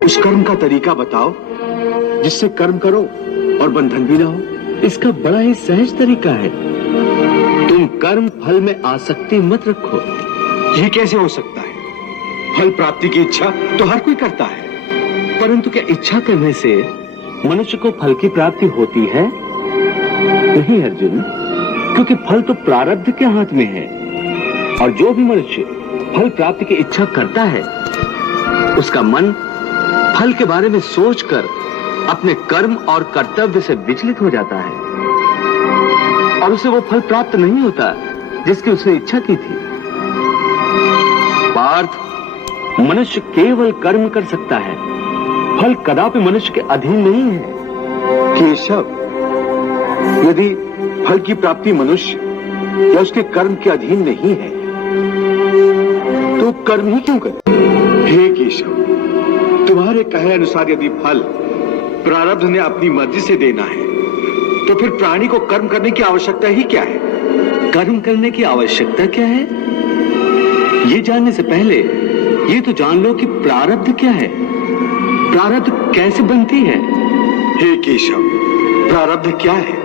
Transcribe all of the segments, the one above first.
उस कर्म का तरीका बताओ जिससे कर्म करो और बंधन भी ना हो। इसका बड़ा ही सहज तरीका है। तुम कर्म फल में आसक्ति मत रखो। ये कैसे हो सकता है? फल प्राप्ति की इच्छा तो हर कोई करता है। परंतु क्या इच्छा करने से मनुष्य को फल की प्राप्ति होती है? नहीं अर्जुन, क्योंकि फल तो प्रारब्ध के हाथ में है। और जो भी मनुष्य फल प्राप्ति की इच्छा करता है, उसका मन फल के बारे में सोचकर अपने कर्म और कर्तव्य से विचलित हो जाता है और उसे वो फल प्राप्त नहीं होता जिसकी उसने इच्छा की थी। पार्थ, मनुष्य केवल कर्म कर सकता है, फल कदापि मनुष्य के अधीन नहीं है। केशव, यदि फल की प्राप्ति मनुष्य या उसके कर्म के अधीन नहीं है तो कर्म ही क्यों करे? हे केशव, तुम्हारे कहे अनुसार यदि फल प्रारब्ध ने अपनी मर्जी से देना है तो फिर प्राणी को कर्म करने की आवश्यकता ही क्या है? कर्म करने की आवश्यकता क्या है, ये जानने से पहले ये तो जान लो कि प्रारब्ध क्या है, प्रारब्ध कैसे बनती है। हे केशव, प्रारब्ध क्या है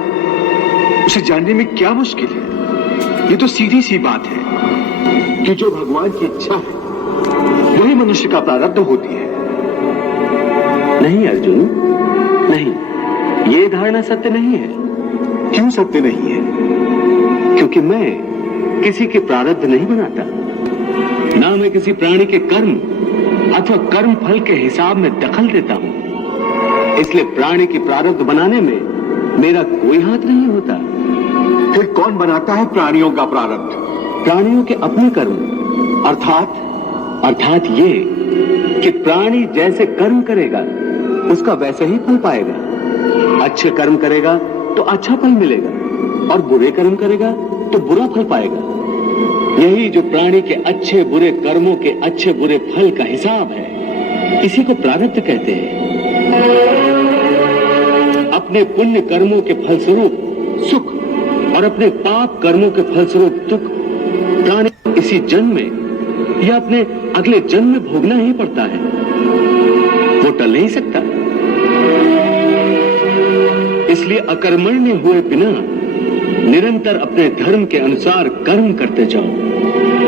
उसे जानने में क्या मुश्किल है? ये तो सीधी सी बात है कि जो भगवान की इच्छा है वही मनुष्य का प्रारब्ध होती है। नहीं अर्जुन, नहीं, ये धारणा सत्य नहीं है। क्यों सत्य नहीं है? क्योंकि मैं किसी के प्रारब्ध नहीं बनाता, ना मैं किसी प्राणी के कर्म अथवा कर्म फल के हिसाब में दखल देता हूं। इसलिए प्राणी की प्रारब्ध बनाने में मेरा कोई हाथ नहीं होता। फिर कौन बनाता है प्राणियों का प्रारब्ध? प्राणियों के अपने कर्म। अर्थात ये कि प्राणी जैसे कर्म करेगा उसका वैसे ही फल पाएगा। अच्छे कर्म करेगा तो अच्छा फल मिलेगा और बुरे कर्म करेगा तो बुरा फल पाएगा। यही जो प्राणी के अच्छे बुरे कर्मों के अच्छे बुरे फल का हिसाब है, इसी को प्रारब्ध कहते हैं। अपने पुण्य कर्मों के फलस्वरूप सुख और अपने पाप कर्मों के फलस्वरूप दुख प्राणी इसी जन्म में या अपने अगले जन्म में भोगना ही पड़ता है, वो टल नहीं सकता। इसलिए अकर्मण्य हुए बिना निरंतर अपने धर्म के अनुसार कर्म करते जाओ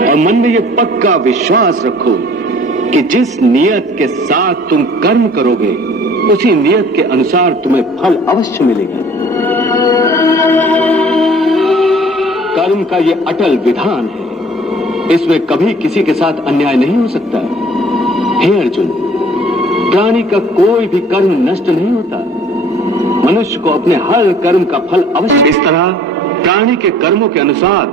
और मन में यह पक्का विश्वास रखो कि जिस नियत के साथ तुम कर्म करोगे उसी नियत के अनुसार तुम्हें फल अवश्य मिलेगा। कर्म का यह अटल विधान है, इसमें कभी किसी के साथ अन्याय नहीं हो सकता। हे अर्जुन, प्राणी का कोई भी कर्म नष्ट नहीं होता, मनुष्य को अपने हर कर्म का फल अवश्य। इस तरह प्राणी के कर्मों के अनुसार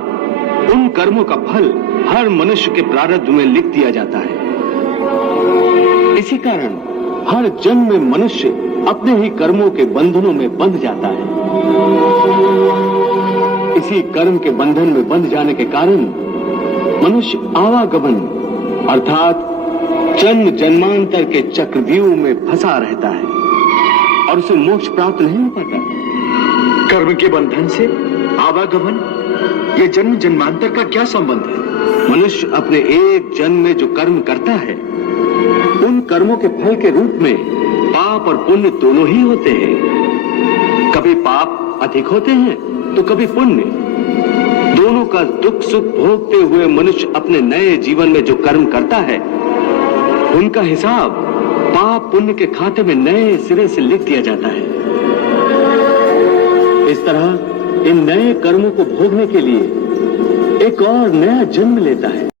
उन कर्मों का फल हर मनुष्य के प्रारब्ध में लिख दिया जाता है। इसी कारण हर जन्म में मनुष्य अपने ही कर्मों के बंधनों में बंध जाता है। इसी कर्म के बंधन में बंध जाने के कारण मनुष्य आवागमन अर्थात जन्म जन्मांतर के चक्रव्यूह में फंसा रहता है और उसे मोक्ष प्राप्त नहीं हो पाता। कर्म के बंधन से आवागमन, ये जन्म जन्मांतर का क्या संबंध है? मनुष्य अपने एक जन्म में जो कर्म करता है उन कर्मों के फल के रूप में पाप और पुण्य दोनों ही होते हैं। कभी पाप अधिक होते हैं तो कभी पुण्य। दोनों का दुख सुख भोगते हुए मनुष्य अपने नए जीवन में जो कर्म करता है उनका हिसाब पाप पुण्य के खाते में नए सिरे से लिख दिया जाता है। इस तरह इन नए कर्मों को भोगने के लिए एक और नया जन्म लेता है।